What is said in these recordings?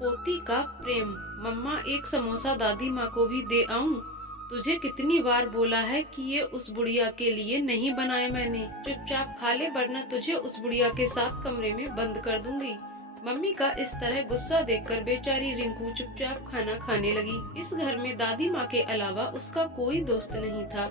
पोती का प्रेम। मम्मा, एक समोसा दादी माँ को भी दे आऊं? तुझे कितनी बार बोला है कि ये उस बुढ़िया के लिए नहीं बनाए मैंने। चुपचाप खा ले वरना तुझे उस बुढ़िया के साथ कमरे में बंद कर दूंगी। मम्मी का इस तरह गुस्सा देखकर बेचारी रिंकू चुपचाप खाना खाने लगी। इस घर में दादी माँ के अलावा उसका कोई दोस्त नहीं था,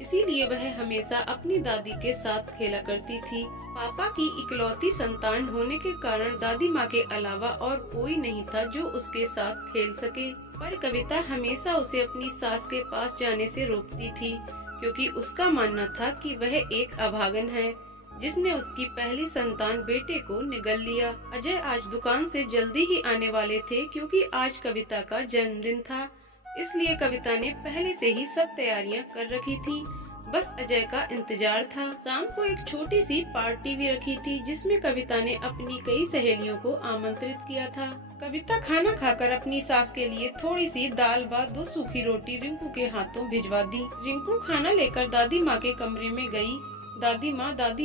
इसीलिए वह हमेशा अपनी दादी के साथ खेला करती थी। पापा की इकलौती संतान होने के कारण दादी माँ के अलावा और कोई नहीं था जो उसके साथ खेल सके। पर कविता हमेशा उसे अपनी सास के पास जाने से रोकती थी, क्योंकि उसका मानना था कि वह एक अभागन है जिसने उसकी पहली संतान बेटे को निगल लिया। अजय आज दुकान से जल्दी ही आने वाले थे, क्योंकि आज कविता का जन्मदिन था, इसलिए कविता ने पहले से ही सब तैयारियां कर रखी थी। बस अजय का इंतजार था। शाम को एक छोटी सी पार्टी भी रखी थी, जिसमें कविता ने अपनी कई सहेलियों को आमंत्रित किया था। कविता खाना खाकर अपनी सास के लिए थोड़ी सी दाल व 2 सूखी रोटी रिंकू के हाथों भिजवा दी। रिंकू खाना लेकर दादी माँ के कमरे में गई। दादी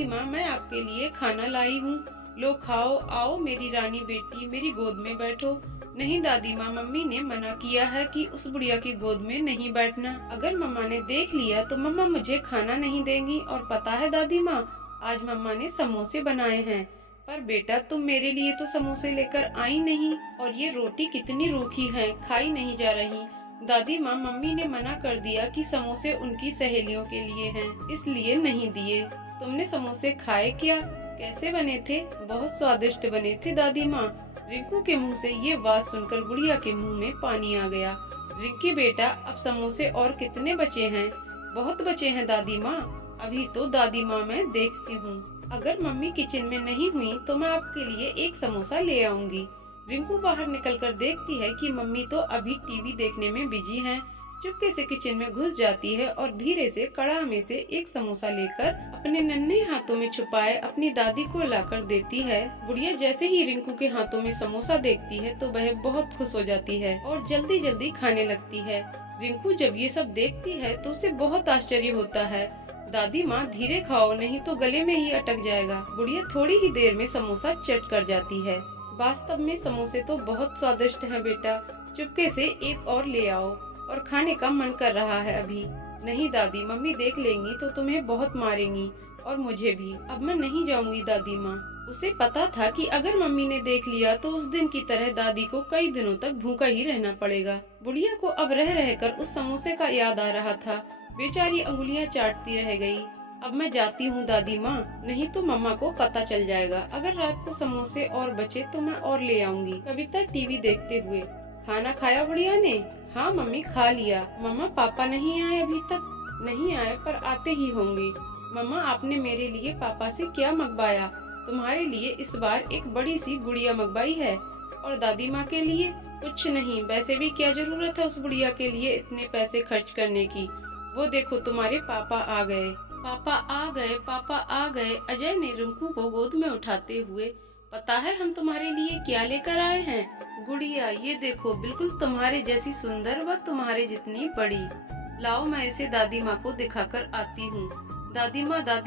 माँ, मैं आपके लिए खाना लाई हूँ, लो खाओ, आओ मेरी रानी बेटी, मेरी गोद में बैठो। नहीं दादी माँ, मम्मी ने मना किया है कि उस बुढ़िया की गोद में नहीं बैठना। अगर मम्मा ने देख लिया तो मम्मा मुझे खाना नहीं देंगी। और पता है दादी माँ, आज मम्मा ने समोसे बनाए हैं। पर बेटा, तुम मेरे लिए तो समोसे लेकर आई नहीं, और ये रोटी कितनी रूखी है, खाई नहीं जा रही। दादी माँ, मम्मी ने मना कर दिया कि समोसे उनकी सहेलियों के लिए हैं, इसलिए नहीं दिए। तुमने समोसे खाए क्या? कैसे बने थे? बहुत स्वादिष्ट बने थे दादी माँ। रिंकू के मुंह से ये बात सुनकर बुढ़िया के मुंह में पानी आ गया। रिंकी बेटा, अब समोसे और कितने बचे हैं? बहुत बचे हैं दादी माँ, अभी तो दादी माँ मैं देखती हूँ। अगर मम्मी किचन में नहीं हुई तो मैं आपके लिए एक समोसा ले आऊंगी। रिंकू बाहर निकलकर देखती है कि मम्मी तो अभी टीवी देखने में बिजी हैं। चुपके से किचन में घुस जाती है और धीरे से कड़ा में से एक समोसा लेकर अपने नन्हे हाथों में छुपाए अपनी दादी को लाकर देती है। बुढ़िया जैसे ही रिंकू के हाथों में समोसा देखती है तो वह बहुत खुश हो जाती है और जल्दी जल्दी खाने लगती है। रिंकू जब ये सब देखती है तो उसे बहुत आश्चर्य होता है। दादी माँ, धीरे खाओ नहीं तो गले में ही अटक जाएगा। बुढ़िया थोड़ी ही देर में समोसा चट कर जाती है। वास्तव में समोसे तो बहुत स्वादिष्ट हैं बेटा, चुपके से एक और ले आओ, और खाने का मन कर रहा है अभी। नहीं दादी, मम्मी देख लेंगी तो तुम्हें बहुत मारेंगी और मुझे भी। अब मैं नहीं जाऊंगी दादी माँ। उसे पता था कि अगर मम्मी ने देख लिया तो उस दिन की तरह दादी को कई दिनों तक भूखा ही रहना पड़ेगा। बुढ़िया को अब रह रहकर उस समोसे का याद आ रहा था। बेचारी अंगुलियां चाटती रह गई। अब मैं जाती हूँ दादी माँ, नहीं तो मम्मा को पता चल जाएगा। अगर रात को समोसे और बचे तो मैं और ले आऊंगी। कविता टीवी देखते हुए, खाना खाया बुढ़िया ने? हाँ मम्मी, खा लिया। मम्मा, पापा नहीं आए अभी तक? नहीं आए, पर आते ही होंगे। मम्मा, आपने मेरे लिए पापा से क्या मंगवाया? तुम्हारे लिए इस बार एक बड़ी सी गुड़िया मंगवाई है। और दादी माँ के लिए? कुछ नहीं, वैसे भी क्या जरूरत है उस बुढ़िया के लिए इतने पैसे खर्च करने की। वो देखो तुम्हारे पापा आ गए। पापा आ गए, पापा आ गए। अजय ने रिंकू को गोद में उठाते हुए, पता है हम तुम्हारे लिए क्या लेकर आए हैं? गुड़िया, ये देखो, बिल्कुल तुम्हारे जैसी सुंदर व तुम्हारे जितनी बड़ी। लाओ मैं इसे दादी माँ को दिखाकर आती हूँ। दादी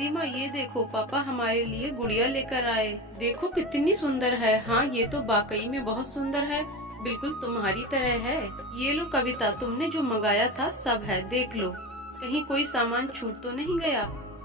माँ, ये देखो पापा हमारे लिए गुड़िया लेकर आए। देखो कितनी सुंदर है। हाँ, ये तो वाकई में बहुत सुंदर है, बिल्कुल तुम्हारी तरह है। ये लो कविता, तुमने जो मंगाया था सब है, देख लो, कहीं कोई सामान छूट तो नहीं गया।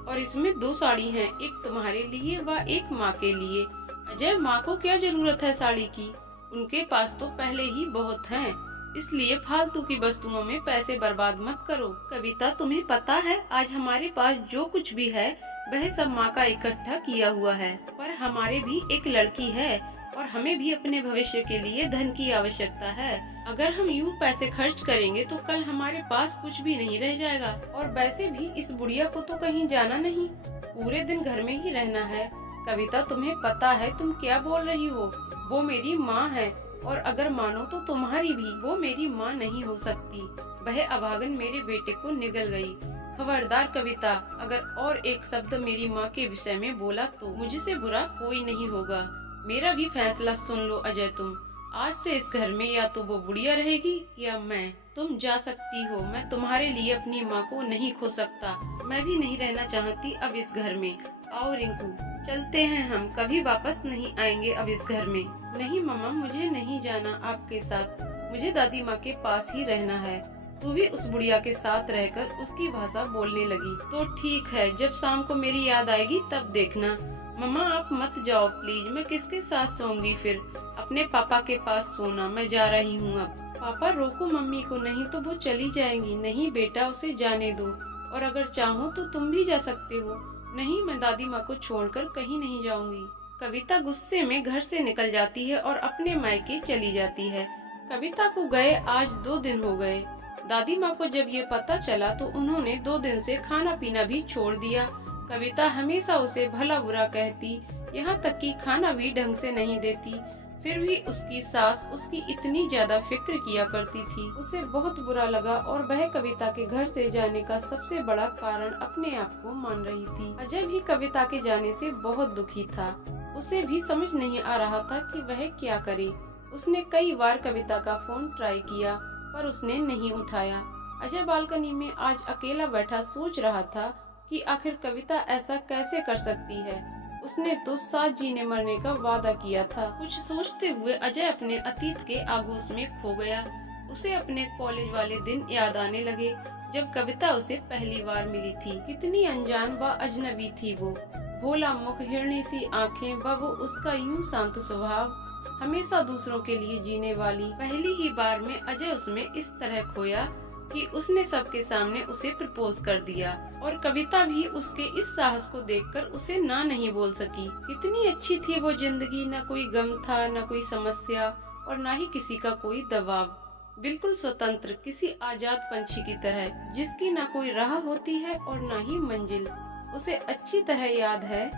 और इसमें 2 साड़ी हैं, एक तुम्हारे लिए व एक माँ के लिए। अजय, माँ को क्या जरूरत है साड़ी की? उनके पास तो पहले ही बहुत हैं, इसलिए फालतू की वस्तुओं में पैसे बर्बाद मत करो। कविता, तुम्हें पता है आज हमारे पास जो कुछ भी है वह सब माँ का इकट्ठा किया हुआ है। पर हमारे भी एक लड़की है और हमें भी अपने भविष्य के लिए धन की आवश्यकता है। अगर हम यूँ पैसे खर्च करेंगे तो कल हमारे पास कुछ भी नहीं रह जाएगा। और वैसे भी इस बुढ़िया को तो कहीं जाना नहीं, पूरे दिन घर में ही रहना है। कविता, तुम्हें पता है तुम क्या बोल रही हो? वो मेरी माँ है, और अगर मानो तो तुम्हारी भी। वो मेरी माँ नहीं हो सकती, वह अभागन मेरे बेटे को निगल गई। खबरदार कविता, अगर और एक शब्द मेरी माँ के विषय में बोला तो मुझसे बुरा कोई नहीं होगा। मेरा भी फैसला सुन लो अजय, तुम आज से इस घर में या तो वो बुढ़िया रहेगी या मैं। तुम जा सकती हो, मैं तुम्हारे लिए अपनी माँ को नहीं खो सकता। मैं भी नहीं रहना चाहती अब इस घर में। आओ रिंकू, चलते हैं, हम कभी वापस नहीं आएंगे अब इस घर में। नहीं मम्मा, मुझे नहीं जाना आपके साथ, मुझे दादी माँ के पास ही रहना है। तू भी उस बुढ़िया के साथ रहकर उसकी भाषा बोलने लगी। तो ठीक है, जब शाम को मेरी याद आएगी तब देखना। मम्मा आप मत जाओ प्लीज, मैं किसके साथ सोऊंगी फिर? अपने पापा के पास सोना, मैं जा रही हूँ अब। पापा रोको मम्मी को, नहीं तो वो चली जाएंगी। नहीं बेटा, उसे जाने दो, और अगर चाहो तो तुम भी जा सकते हो। नहीं, मैं दादी माँ को छोड़कर कहीं नहीं जाऊंगी। कविता गुस्से में घर से निकल जाती है और अपने मायके चली जाती है। कविता को गए आज 2 दिन हो गए। दादी माँ को जब ये पता चला तो उन्होंने 2 दिन से खाना पीना भी छोड़ दिया। कविता हमेशा उसे भला बुरा कहती, यहाँ तक कि खाना भी ढंग से नहीं देती। फिर भी उसकी सास उसकी इतनी ज्यादा फिक्र किया करती थी। उसे बहुत बुरा लगा और वह कविता के घर से जाने का सबसे बड़ा कारण अपने आप को मान रही थी। अजय भी कविता के जाने से बहुत दुखी था। उसे भी समझ नहीं आ रहा था कि वह क्या करे। उसने कई बार कविता का फोन ट्राई किया पर उसने नहीं उठाया। अजय बालकनी में आज अकेला बैठा सोच रहा था कि आखिर कविता ऐसा कैसे कर सकती है। उसने तो साथ जीने मरने का वादा किया था। कुछ सोचते हुए अजय अपने अतीत के आगोश में खो गया। उसे अपने कॉलेज वाले दिन याद आने लगे जब कविता उसे पहली बार मिली थी। कितनी अनजान व अजनबी थी वो। भोला मुख, हिरनी सी आँखें व वो उसका यूं शांत स्वभाव, हमेशा दूसरों के लिए जीने वाली। पहली ही बार में अजय उसमें इस तरह खोया कि उसने सबके सामने उसे प्रपोज कर दिया, और कविता भी उसके इस साहस को देखकर उसे ना नहीं बोल सकी। कितनी अच्छी थी वो जिंदगी, न कोई गम था, न कोई समस्या, और न ही किसी का कोई दबाव। बिल्कुल स्वतंत्र, किसी आजाद पंछी की तरह, जिसकी न कोई राह होती है और न ही मंजिल। उसे अच्छी तरह याद है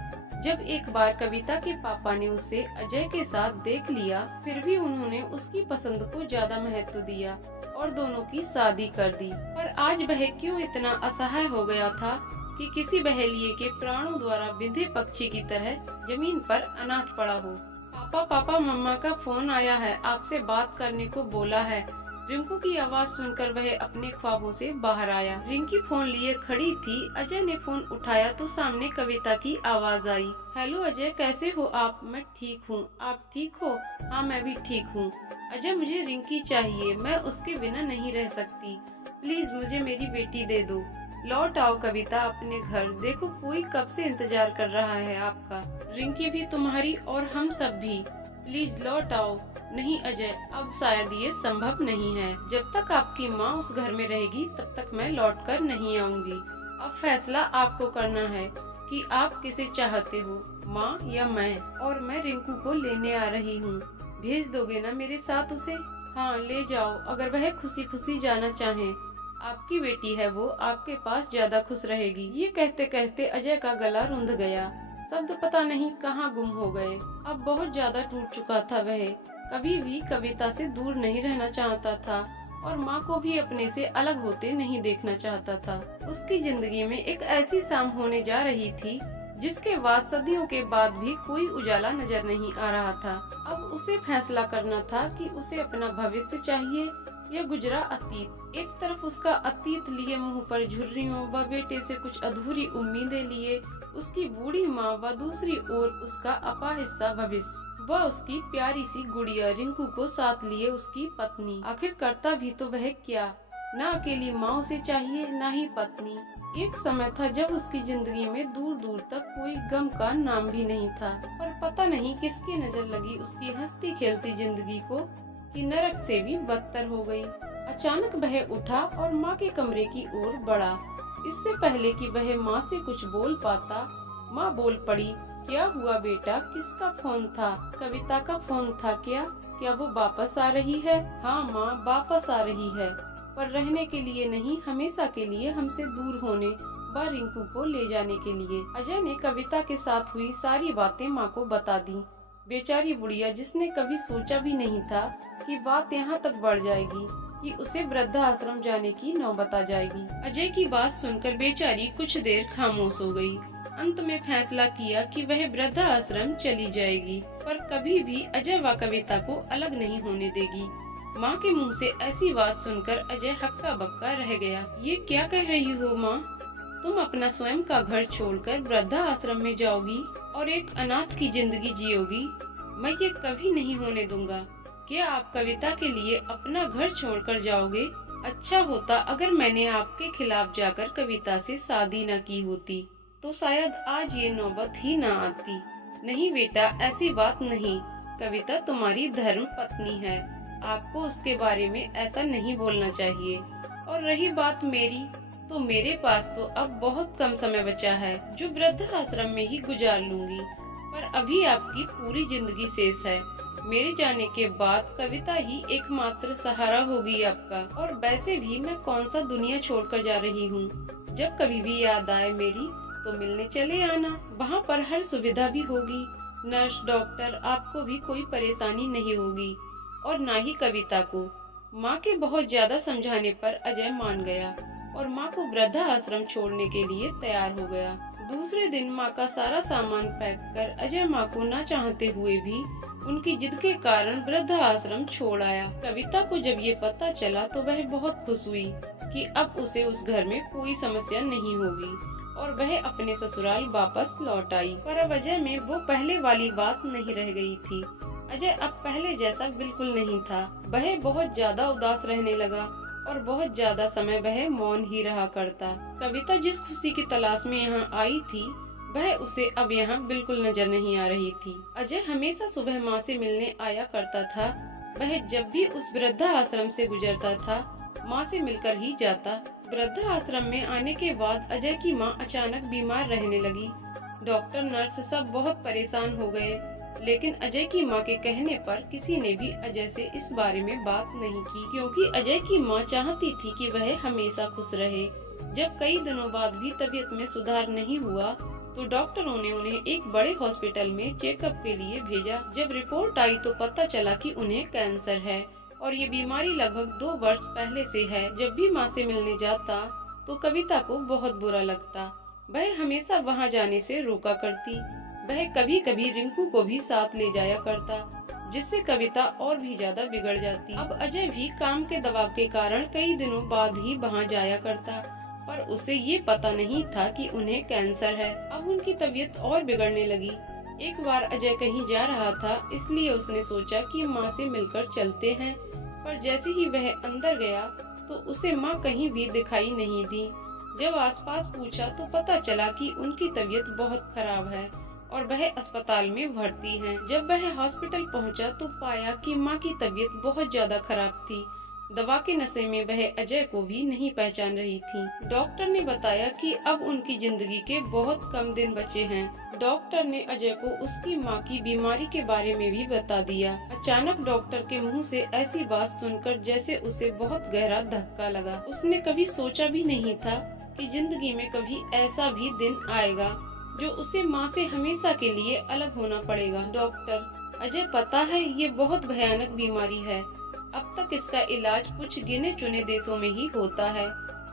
जब एक बार कविता के पापा ने उसे अजय के साथ देख लिया, फिर भी उन्होंने उसकी पसंद को ज्यादा महत्व दिया और दोनों की शादी कर दी। पर आज वह क्यों इतना असहाय हो गया था कि किसी बहेलिए के प्राणों द्वारा बिंधे पक्षी की तरह जमीन पर अनाथ पड़ा हो। पापा पापा, मम्मा का फोन आया है, आपसे बात करने को बोला है। रिंकू की आवाज सुनकर वह अपने ख्वाबों से बाहर आया। रिंकी फोन लिए खड़ी थी। अजय ने फोन उठाया तो सामने कविता की आवाज आई। हेलो अजय, कैसे हो आप? मैं ठीक हूँ, आप ठीक हो? हाँ मैं भी ठीक हूँ। अजय मुझे रिंकी चाहिए, मैं उसके बिना नहीं रह सकती। प्लीज मुझे मेरी बेटी दे दो। लौट आओ कविता अपने घर, देखो कोई कब से इंतजार कर रहा है आपका। रिंकी भी तुम्हारी और हम सब भी, प्लीज लौट आओ। नहीं अजय, अब शायद ये संभव नहीं है। जब तक आपकी माँ उस घर में रहेगी तब तक मैं लौटकर नहीं आऊंगी। अब फैसला आपको करना है कि आप किसे चाहते हो, माँ या मैं। और मैं रिंकू को लेने आ रही हूँ, भेज दोगे ना मेरे साथ उसे? हाँ ले जाओ, अगर वह खुशी खुशी जाना चाहे। आपकी बेटी है वो, आपके पास ज्यादा खुश रहेगी। ये कहते कहते अजय का गला रुंध गया। शब्द पता नहीं कहाँ गुम हो गए। अब बहुत ज्यादा टूट चुका था वह। कभी भी कविता से दूर नहीं रहना चाहता था और माँ को भी अपने से अलग होते नहीं देखना चाहता था। उसकी जिंदगी में एक ऐसी शाम होने जा रही थी जिसके बाद सदियों के बाद भी कोई उजाला नजर नहीं आ रहा था। अब उसे फैसला करना था कि उसे अपना भविष्य चाहिए या गुजरा अतीत। एक तरफ उसका अतीत लिए मुंह पर झुर्रियों व बेटे से कुछ अधूरी उम्मीदें लिए उसकी बूढ़ी माँ, व दूसरी ओर उसका अपाहिस्सा भविष्य वह उसकी प्यारी सी गुड़िया रिंकू को साथ लिए उसकी पत्नी। आखिर करता भी तो वह क्या? न अकेली माँ उसे चाहिए, न ही पत्नी। एक समय था जब उसकी जिंदगी में दूर दूर तक कोई गम का नाम भी नहीं था, पर पता नहीं किसकी नजर लगी उसकी हंसती खेलती जिंदगी को कि नरक से भी बदतर हो गई। अचानक वह उठा और माँ के कमरे की ओर बढ़ा। इससे पहले कि वह माँ से कुछ बोल पाता, माँ बोल पड़ी। क्या हुआ बेटा, किसका फोन था? कविता का फोन था क्या? क्या वो वापस आ रही है? हाँ माँ, वापस आ रही है, पर रहने के लिए नहीं, हमेशा के लिए हमसे दूर होने व रिंकू को ले जाने के लिए। अजय ने कविता के साथ हुई सारी बातें माँ को बता दी। बेचारी बुढ़िया, जिसने कभी सोचा भी नहीं था कि बात यहाँ तक बढ़ जाएगी कि उसे वृद्धाश्रम जाने की नौबत आ जाएगी। अजय की बात सुनकर बेचारी कुछ देर खामोश हो गई। अंत में फैसला किया कि वह वृद्धाश्रम चली जाएगी, पर कभी भी अजय व कविता को अलग नहीं होने देगी। माँ के मुंह से ऐसी बात सुनकर अजय हक्का बक्का रह गया। ये क्या कह रही हो माँ? तुम अपना स्वयं का घर छोड़कर वृद्धा आश्रम में जाओगी और एक अनाथ की जिंदगी जियोगी। मैं ये कभी नहीं होने दूंगा। क्या आप कविता के लिए अपना घर छोड़कर जाओगे? अच्छा होता अगर मैंने आपके खिलाफ जाकर कविता से शादी न की होती, तो शायद आज ये नौबत ही न आती। नहीं बेटा, ऐसी बात नहीं। कविता तुम्हारी धर्म पत्नी है, आपको उसके बारे में ऐसा नहीं बोलना चाहिए। और रही बात मेरी, तो मेरे पास तो अब बहुत कम समय बचा है, जो वृद्धा आश्रम में ही गुजार लूंगी। पर अभी आपकी पूरी जिंदगी शेष है। मेरे जाने के बाद कविता ही एकमात्र सहारा होगी आपका। और वैसे भी मैं कौन सा दुनिया छोड़कर जा रही हूँ। जब कभी भी याद आए मेरी, तो मिलने चले आना। वहाँ पर हर सुविधा भी होगी, नर्स, डॉक्टर, आपको भी कोई परेशानी नहीं होगी और ना ही कविता को। माँ के बहुत ज्यादा समझाने पर अजय मान गया और माँ को वृद्धा आश्रम छोड़ने के लिए तैयार हो गया। दूसरे दिन माँ का सारा सामान पैक कर अजय माँ को न चाहते हुए भी उनकी जिद के कारण वृद्धा आश्रम छोड़ आया। कविता को जब ये पता चला तो वह बहुत खुश हुई कि अब उसे उस घर में कोई समस्या नहीं होगी और वह अपने ससुराल वापस लौट आई। पर अब अजय में वो पहले वाली बात नहीं रह गई थी। अजय अब पहले जैसा बिल्कुल नहीं था। वह बहुत ज्यादा उदास रहने लगा और बहुत ज्यादा समय वह मौन ही रहा करता। कविता जिस खुशी की तलाश में यहाँ आई थी, वह उसे अब यहाँ बिल्कुल नजर नहीं आ रही थी। अजय हमेशा सुबह माँ से मिलने आया करता था। वह जब भी उस वृद्धा आश्रम से गुजरता था, माँ से मिलकर ही जाता। वृद्धा आश्रम में आने के बाद अजय की माँ अचानक बीमार रहने लगी। डॉक्टर, नर्स सब बहुत परेशान हो गए, लेकिन अजय की माँ के कहने पर किसी ने भी अजय से इस बारे में बात नहीं की, क्योंकि अजय की माँ चाहती थी कि वह हमेशा खुश रहे। जब कई दिनों बाद भी तबीयत में सुधार नहीं हुआ, तो डॉक्टरों ने उन्हें एक बड़े हॉस्पिटल में चेकअप के लिए भेजा। जब रिपोर्ट आई तो पता चला कि उन्हें कैंसर है और ये बीमारी लगभग 2 वर्ष पहले से है। जब भी माँ से मिलने जाता तो कविता को बहुत बुरा लगता। वह हमेशा वहाँ जाने से रोका करती। वह कभी कभी रिंकू को भी साथ ले जाया करता, जिससे कविता और भी ज्यादा बिगड़ जाती। अब अजय भी काम के दबाव के कारण कई दिनों बाद ही वहाँ जाया करता, पर उसे ये पता नहीं था कि उन्हें कैंसर है। अब उनकी तबीयत और बिगड़ने लगी। एक बार अजय कहीं जा रहा था, इसलिए उसने सोचा कि माँ से मिलकर चलते हैं। पर जैसे ही वह अंदर गया तो उसे माँ कहीं भी दिखाई नहीं दी। जब आसपास पूछा तो पता चला कि उनकी तबीयत बहुत खराब है और वह अस्पताल में भर्ती हैं। जब वह हॉस्पिटल पहुंचा तो पाया कि माँ की तबीयत बहुत ज्यादा खराब थी। दवा के नशे में वह अजय को भी नहीं पहचान रही थी। डॉक्टर ने बताया कि अब उनकी जिंदगी के बहुत कम दिन बचे हैं। डॉक्टर ने अजय को उसकी माँ की बीमारी के बारे में भी बता दिया। अचानक डॉक्टर के मुंह से ऐसी बात सुनकर जैसे उसे बहुत गहरा धक्का लगा। उसने कभी सोचा भी नहीं था कि जिंदगी में कभी ऐसा भी दिन आएगा जो उसे माँ से हमेशा के लिए अलग होना पड़ेगा। डॉक्टर, अजय पता है ये बहुत भयानक बीमारी है। अब तक इसका इलाज कुछ गिने चुने देशों में ही होता है,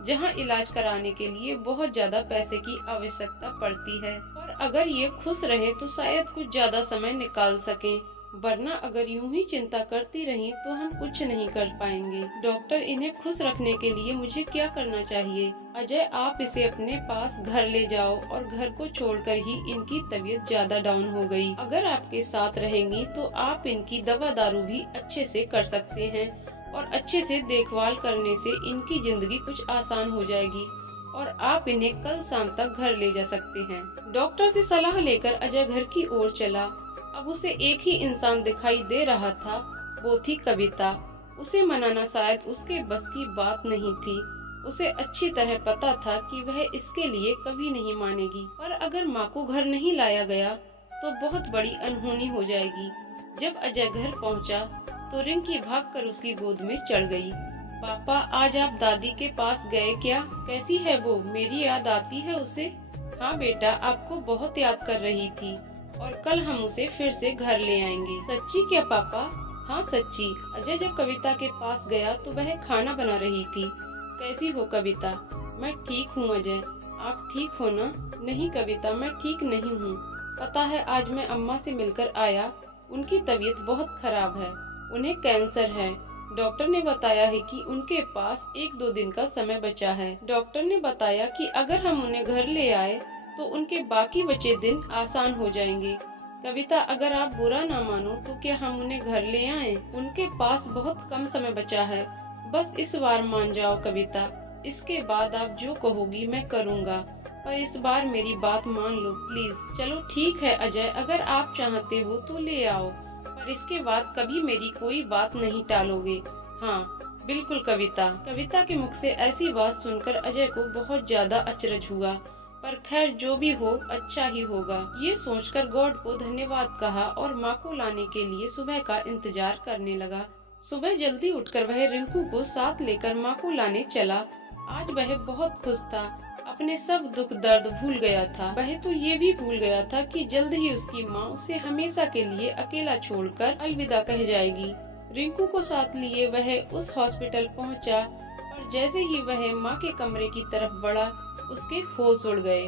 जहां इलाज कराने के लिए बहुत ज्यादा पैसे की आवश्यकता पड़ती है। और अगर ये खुश रहे तो शायद कुछ ज्यादा समय निकाल सकें, वरना अगर यूं ही चिंता करती रही तो हम कुछ नहीं कर पाएंगे। डॉक्टर, इन्हें खुश रखने के लिए मुझे क्या करना चाहिए? अजय, आप इसे अपने पास घर ले जाओ और घर को छोड़कर ही इनकी तबीयत ज्यादा डाउन हो गई। अगर आपके साथ रहेंगी तो आप इनकी दवा दारू भी अच्छे से कर सकते हैं और अच्छे से देखभाल करने से इनकी जिंदगी कुछ आसान हो जाएगी और आप इन्हें कल शाम तक घर ले जा सकते हैं। डॉक्टर से सलाह लेकर अजय घर की ओर चला। अब उसे एक ही इंसान दिखाई दे रहा था, वो थी कविता। उसे मनाना शायद उसके बस की बात नहीं थी। उसे अच्छी तरह पता था कि वह इसके लिए कभी नहीं मानेगी, पर अगर माँ को घर नहीं लाया गया तो बहुत बड़ी अनहोनी हो जाएगी। जब अजय घर पहुँचा तो रिंकी भागकर उसकी गोद में चढ़ गई। पापा, आज आप दादी के पास गए क्या? कैसी है वो? मेरी याद आती है उसे? हाँ बेटा, आपको बहुत याद कर रही थी और कल हम उसे फिर से घर ले आएंगे। सच्ची क्या पापा? हाँ सच्ची। अजय जब कविता के पास गया तो वह खाना बना रही थी। कैसी हो कविता? मैं ठीक हूँ अजय, आप ठीक हो ना? नहीं कविता, मैं ठीक नहीं हूँ। पता है, आज मैं अम्मा से मिलकर आया, उनकी तबीयत बहुत खराब है, उन्हें कैंसर है। डॉक्टर ने बताया है कि उनके पास 1-2 दिन का समय बचा है। डॉक्टर ने बताया कि अगर हम उन्हें घर ले आए तो उनके बाकी बचे दिन आसान हो जाएंगे। कविता, अगर आप बुरा ना मानो तो क्या हम उन्हें घर ले आएं? उनके पास बहुत कम समय बचा है। बस इस बार मान जाओ कविता। इसके बाद आप जो कहोगी मैं करूँगा, पर इस बार मेरी बात मान लो प्लीज। चलो ठीक है अजय, अगर आप चाहते हो तो ले आओ, पर इसके बाद कभी मेरी कोई बात नहीं टालोगे। हाँ बिल्कुल कविता। कविता के मुख से ऐसी बात सुनकर अजय को बहुत ज्यादा अचरज हुआ, पर खैर जो भी हो अच्छा ही होगा। ये सोचकर गॉड को धन्यवाद कहा और माँ को लाने के लिए सुबह का इंतजार करने लगा। सुबह जल्दी उठकर वह रिंकू को साथ लेकर माँ को लाने चला। आज वह बहुत खुश था, अपने सब दुख दर्द भूल गया था। वह तो ये भी भूल गया था कि जल्द ही उसकी माँ उसे हमेशा के लिए अकेला छोड़कर अलविदा कह जाएगी। रिंकू को साथ लिए वह उस हॉस्पिटल पहुंचा और जैसे ही वह माँ के कमरे की तरफ बढ़ा, उसके होश उड़ गए।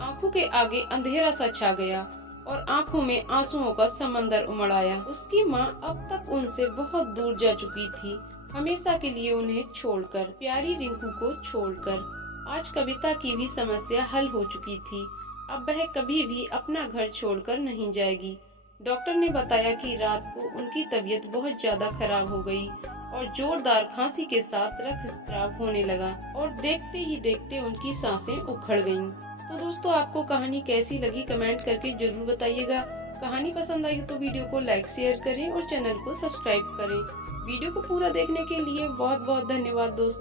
आंखों के आगे अंधेरा सा छा गया और आंखों में आंसुओं का समंदर उमड़ आया। उसकी माँ अब तक उनसे बहुत दूर जा चुकी थी, हमेशा के लिए उन्हें छोड़कर, प्यारी रिंकू को छोड़कर। आज कविता की भी समस्या हल हो चुकी थी। अब वह कभी भी अपना घर छोड़कर नहीं जाएगी। डॉक्टर ने बताया कि रात को उनकी तबीयत बहुत ज्यादा खराब हो गई और जोरदार खांसी के साथ रक्तस्राव होने लगा और देखते ही देखते उनकी सांसें उखड़ गईं। तो दोस्तों, आपको कहानी कैसी लगी कमेंट करके जरूर बताइएगा। कहानी पसंद आई तो वीडियो को लाइक शेयर करें और चैनल को सब्सक्राइब करें। वीडियो को पूरा देखने के लिए बहुत बहुत धन्यवाद दोस्तों।